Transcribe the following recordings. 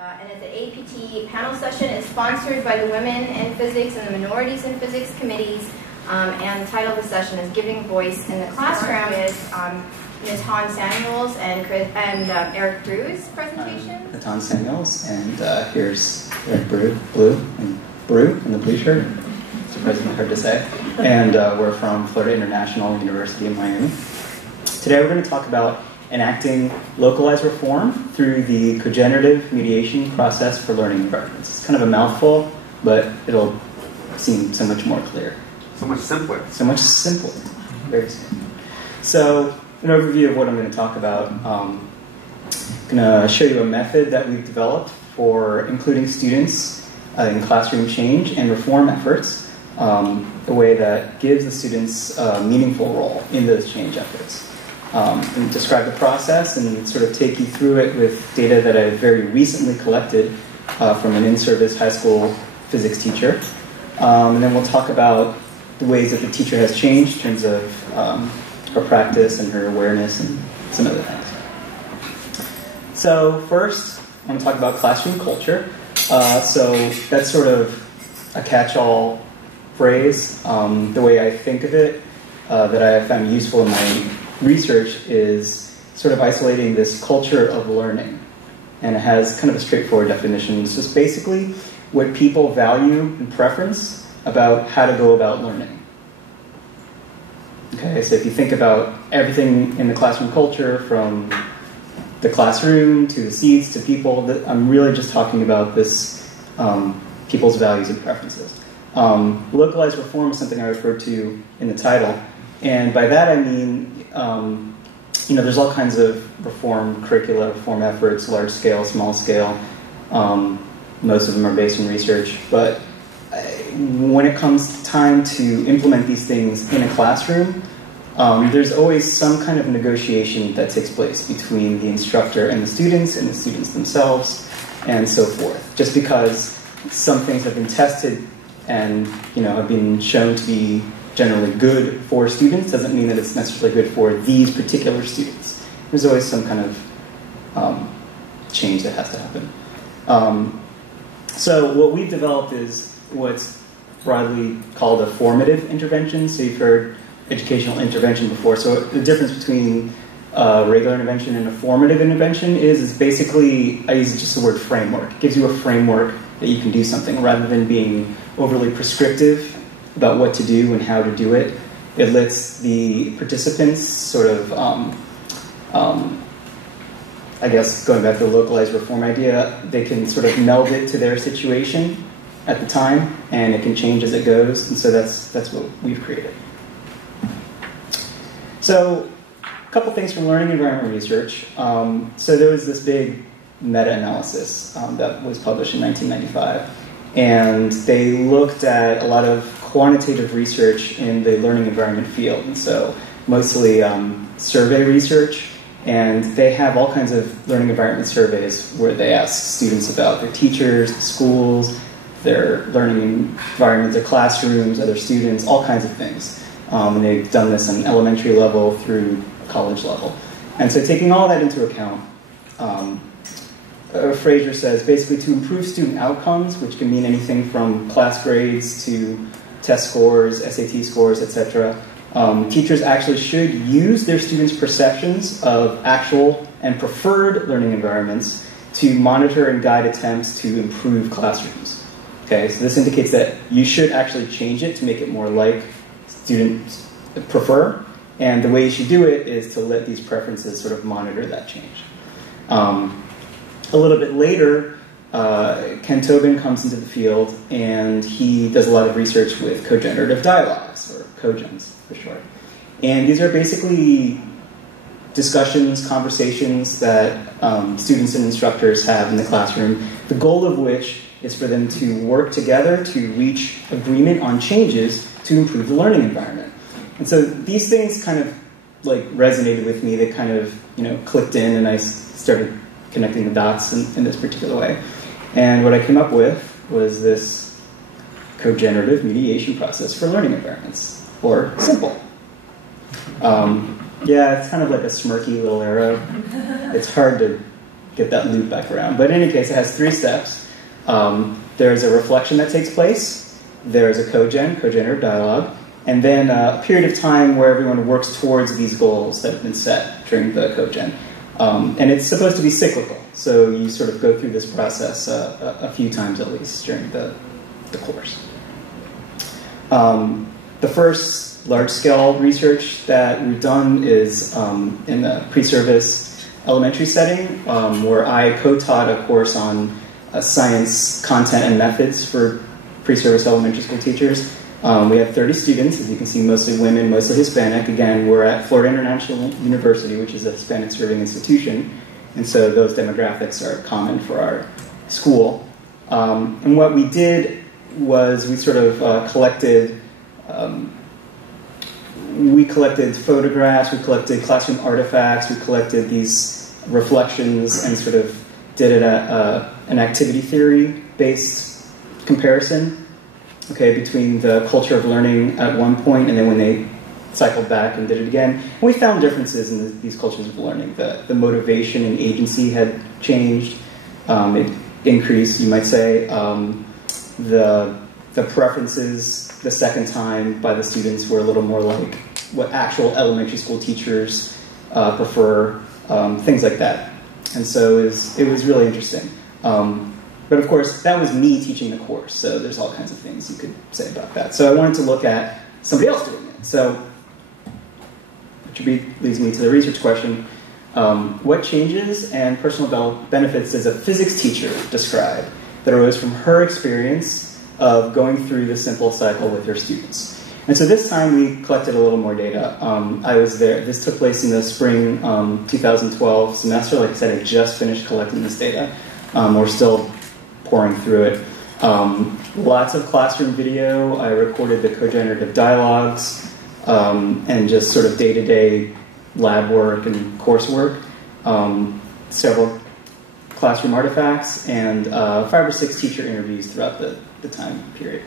and it's an AAPT panel session. It's sponsored by the Women in Physics and the Minorities in Physics committees, and the title of the session is Giving Voice in the Classroom. Is Ms. Han Samuels and Eric Brew's presentation. Hans Samuels, and here's Eric Brew in the blue shirt. Surprisingly hard to say. And we're from Florida International University in Miami. Today we're going to talk about enacting localized reform through the cogenerative mediation process for learning environments. It's kind of a mouthful, but it'll seem so much more clear. So much simpler. So much simpler. Very simple. So, an overview of what I'm going to talk about. I'm going to show you a method that we've developed for including students in classroom change and reform efforts, a way that gives the students a meaningful role in those change efforts. And describe the process and sort of take you through it with data that I very recently collected from an in-service high school physics teacher. And then we'll talk about the ways that the teacher has changed in terms of her practice and her awareness and some other things. So first, I want to talk about classroom culture. So that's sort of a catch-all phrase. The way I think of it, that I have found useful in my research, is sort of isolating this culture of learning. And it has kind of a straightforward definition. It's just basically what people value and preference about how to go about learning. Okay, so if you think about everything in the classroom culture, from the classroom to the seats to people, I'm really just talking about this people's values and preferences. Localized reform is something I referred to in the title. And by that I mean, there's all kinds of reform curricula, reform efforts, large scale, small scale. Most of them are based in research. But when it comes time to implement these things in a classroom, there's always some kind of negotiation that takes place between the instructor and the students themselves, and so forth. Just because some things have been tested and have been shown to be generally good for students doesn't mean that it's necessarily good for these particular students. There's always some kind of change that has to happen. So what we've developed is what's broadly called a formative intervention. So you've heard educational intervention before. So the difference between regular intervention and a formative intervention is basically, I use just the word framework. It gives you a framework that you can do something rather than being overly prescriptive about what to do and how to do it. It lets the participants sort of, I guess going back to the localized reform idea, they can sort of meld it to their situation at the time, and it can change as it goes, and so that's what we've created. So, a couple things from learning environment research. So there was this big meta-analysis that was published in 1995, and they looked at a lot of quantitative research in the learning environment field, and so mostly survey research, and they have all kinds of learning environment surveys where they ask students about their teachers, schools, their learning environment, their classrooms, other students, all kinds of things. And they've done this on elementary level through college level. And so taking all that into account, Fraser says basically to improve student outcomes, which can mean anything from class grades to test scores, SAT scores, etc., teachers actually should use their students' perceptions of actual and preferred learning environments to monitor and guide attempts to improve classrooms. Okay, so this indicates that you should actually change it to make it more like students prefer, and the way you should do it is to let these preferences sort of monitor that change. A little bit later, Ken Tobin comes into the field, and he does a lot of research with cogenerative dialogues, or cogens for short. And these are basically discussions, conversations that students and instructors have in the classroom, the goal of which is for them to work together to reach agreement on changes to improve the learning environment. And so these things kind of like resonated with me. They kind of clicked in, and I started connecting the dots in this particular way. And what I came up with was this cogenerative mediation process for learning environments, or SIMPLE. Yeah, it's kind of like a smirky little arrow. It's hard to get that loop back around. But in any case, it has 3 steps. There's a reflection that takes place, there's a cogenerative dialogue, and then a period of time where everyone works towards these goals that have been set during the cogen. And it's supposed to be cyclical, so you sort of go through this process a few times at least during the course. The first large-scale research that we've done is in the pre-service elementary setting, where I co-taught a course on science content and methods for pre-service elementary school teachers. We have 30 students, as you can see, mostly women, mostly Hispanic. Again, we're at Florida International University, which is a Hispanic serving institution, and so those demographics are common for our school. And what we did was we sort of collected photographs, we collected classroom artifacts, we collected these reflections, and sort of did it at an activity theory-based comparison, okay, between the culture of learning at one point and then when they cycled back and did it again. And we found differences in these cultures of learning. The motivation and agency had changed. It increased, you might say. The preferences the second time by the students were a little more like what actual elementary school teachers prefer, things like that. And so it was really interesting. But of course, that was me teaching the course, so there's all kinds of things you could say about that. So I wanted to look at somebody else doing it. So, which leads me to the research question. What changes and personal benefits does a physics teacher describe that arose from her experience of going through the simple cycle with her students? And so this time we collected a little more data. I was there. This took place in the spring 2012 semester. Like I said, I just finished collecting this data. We're still pouring through it. Lots of classroom video. I recorded the cogenerative dialogues and just sort of day-to-day lab work and coursework. Several classroom artifacts and 5 or 6 teacher interviews throughout the time period.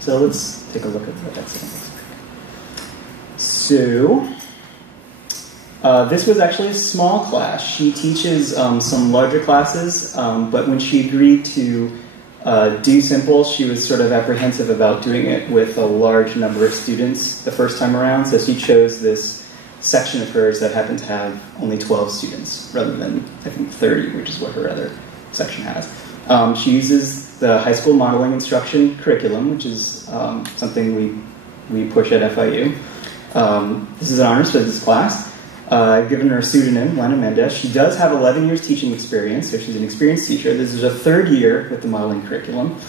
So let's take a look at what that looks like. So this was actually a small class. She teaches some larger classes, but when she agreed to do simple, she was sort of apprehensive about doing it with a large number of students the first time around, so she chose this section of hers that happened to have only 12 students rather than, I think, 30, which is what her other section has. She uses the high school modeling instruction curriculum, which is something we push at FIU. This is an honors physics class. I've given her a pseudonym, Lana Mendez. She does have 11 years teaching experience, so she's an experienced teacher. This is her 3rd year with the modeling curriculum.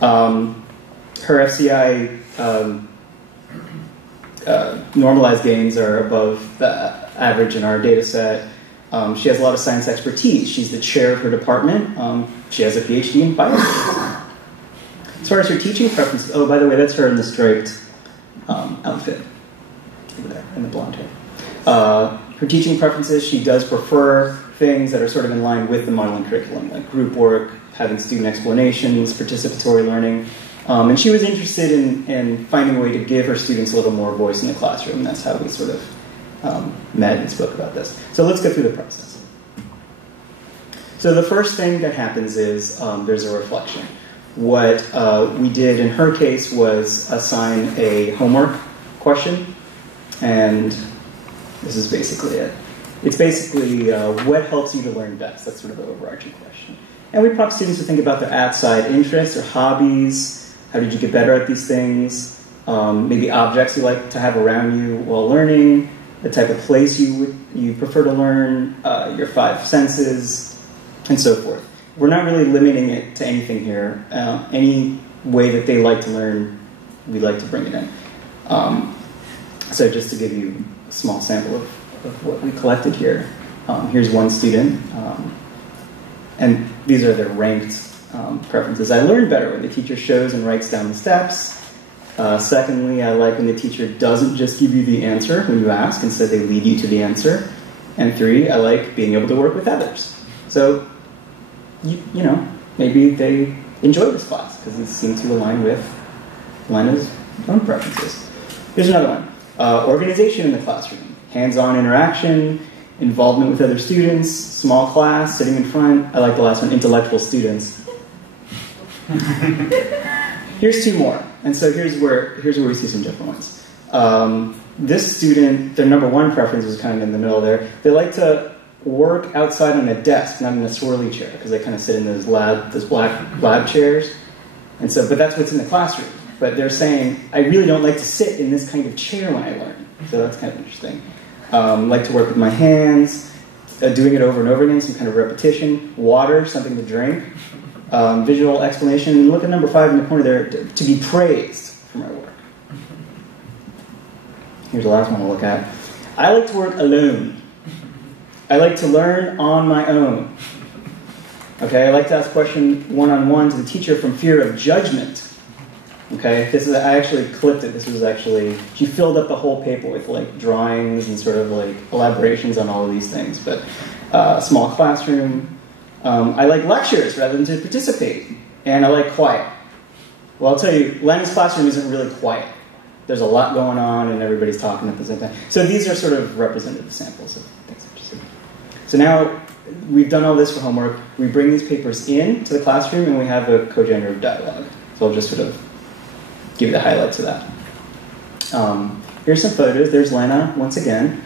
Her FCI normalized gains are above the average in our data set. She has a lot of science expertise. She's the chair of her department. She has a PhD in biology. As far as her teaching preferences, oh, by the way, that's her in the striped outfit over there, in the blonde hair. Her teaching preferences, she does prefer things that are sort of in line with the modeling curriculum, like group work, having student explanations, participatory learning. And she was interested in finding a way to give her students a little more voice in the classroom. That's how we sort of met and spoke about this. So let's go through the process. So the first thing that happens is there's a reflection. What we did in her case was assign a homework question, and this is basically it. It's basically what helps you to learn best. That's sort of the overarching question. And we prompt students to think about their outside interests or hobbies. How did you get better at these things? Maybe objects you like to have around you while learning, the type of place you prefer to learn, your 5 senses, and so forth. We're not really limiting it to anything here. Any way that they like to learn, we like to bring it in. So just to give you a small sample of what we collected here. Here's one student, and these are their ranked preferences. I learn better when the teacher shows and writes down the steps. Secondly, I like when the teacher doesn't just give you the answer when you ask, instead they lead you to the answer. And 3, I like being able to work with others. So, you know, maybe they enjoy this class because it seems to align with Lena's own preferences. Here's another one. Organization in the classroom. Hands-on interaction, involvement with other students, small class, sitting in front. I like the last one, intellectual students. Here's two more, and so here's where we see some different ones. This student, their number one preference is kind of in the middle there. They like to work outside on a desk, not in a swirly chair, because they kind of sit in those black lab chairs. And so, but that's what's in the classroom. But they're saying, I really don't like to sit in this kind of chair when I learn. So that's kind of interesting. Like to work with my hands, doing it over and over again, some kind of repetition. Water, something to drink. Visual explanation. And look at number 5 in the corner there, to be praised for my work. Here's the last one we'll look at. I like to work alone. I like to learn on my own. Okay, I like to ask questions one-on-one to the teacher from fear of judgment. Okay, I actually clipped it. This was actually, she filled up the whole paper with like drawings and sort of like elaborations on all of these things. But small classroom. I like lectures rather than to participate. And I like quiet. Well, I'll tell you, Lena's classroom isn't really quiet. There's a lot going on and everybody's talking at the same time. So these are sort of representative samples of things that you see. So now we've done all this for homework. We bring these papers in to the classroom and we have a co-generative dialogue. So I'll just sort of give you the highlights of that. Here's some photos. There's Lena once again.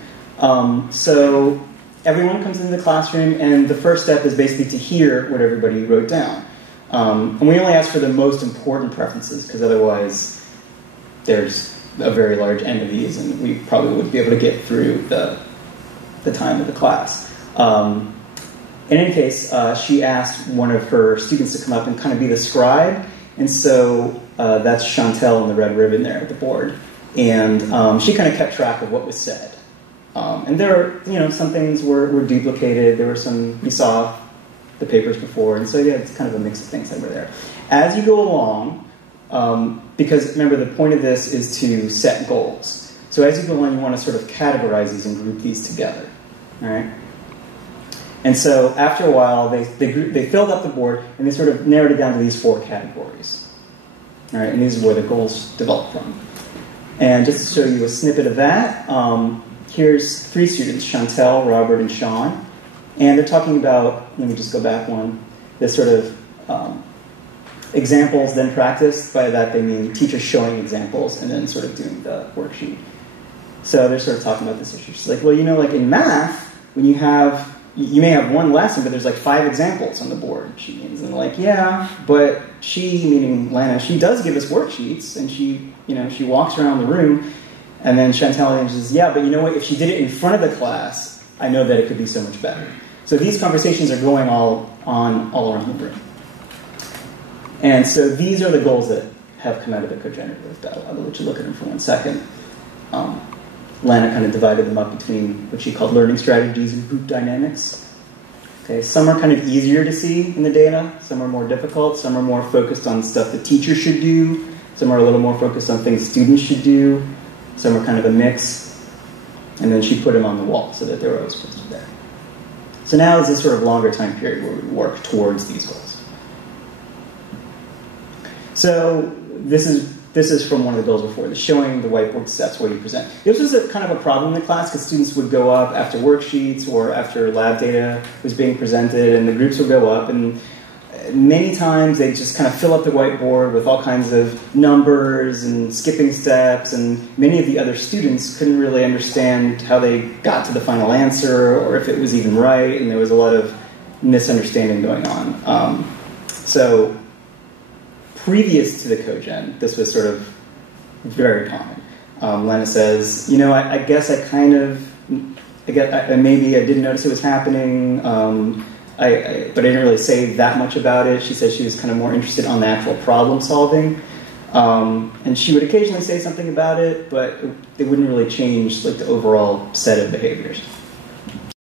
So everyone comes into the classroom and the first step is basically to hear what everybody wrote down. And we only ask for the most important preferences because otherwise there's a very large end of these and we probably wouldn't be able to get through the time of the class. In any case, she asked one of her students to come up and kind of be the scribe. And so that's Chantel in the red ribbon there at the board. And she kind of kept track of what was said. And there are, some things were duplicated. There were some, we saw the papers before. And so, yeah, it's kind of a mix of things that were there. As you go along, because remember, the point of this is to set goals. So as you go along, you want to sort of categorize these and group these together. All right? And so after a while, they filled up the board, and they sort of narrowed it down to these 4 categories. All right, and these are where the goals develop from. And just to show you a snippet of that, here's 3 students, Chantel, Robert, and Sean. And they're talking about, let me just go back one, this sort of examples, then practice. By that they mean teachers showing examples and then sort of doing the worksheet. So they're sort of talking about this issue. She's like, well, like in math, when you may have one lesson, but there's like 5 examples on the board, she means. And like, yeah, but she, meaning Lana, she does give us worksheets, and she walks around the room, and then Chantal says, yeah, but you know what, if she did it in front of the class, I know that it could be so much better. So these conversations are going all around the room. And so these are the goals that have come out of the co-generative dialogue. I'll let you look at them for 1 second. Lana kind of divided them up between what she called learning strategies and group dynamics. Okay, some are kind of easier to see in the data, some are more difficult, some are more focused on stuff that teachers should do, some are a little more focused on things students should do, some are kind of a mix, and then she put them on the wall so that they were always posted there. So now is this sort of longer time period where we work towards these goals. So this is from one of the goals before, the showing the whiteboard steps where you present. This was a kind of a problem in the class because students would go up after worksheets or after lab data was being presented, and the groups would go up, and many times they just kind of fill up the whiteboard with all kinds of numbers and skipping steps, and many of the other students couldn't really understand how they got to the final answer or if it was even right, and there was a lot of misunderstanding going on. So previous to the cogen, this was sort of very common. Lena says, I guess maybe I didn't notice it was happening, but I didn't really say that much about it. She said she was kind of more interested on the actual problem solving. And she would occasionally say something about it, but it wouldn't really change like the overall set of behaviors.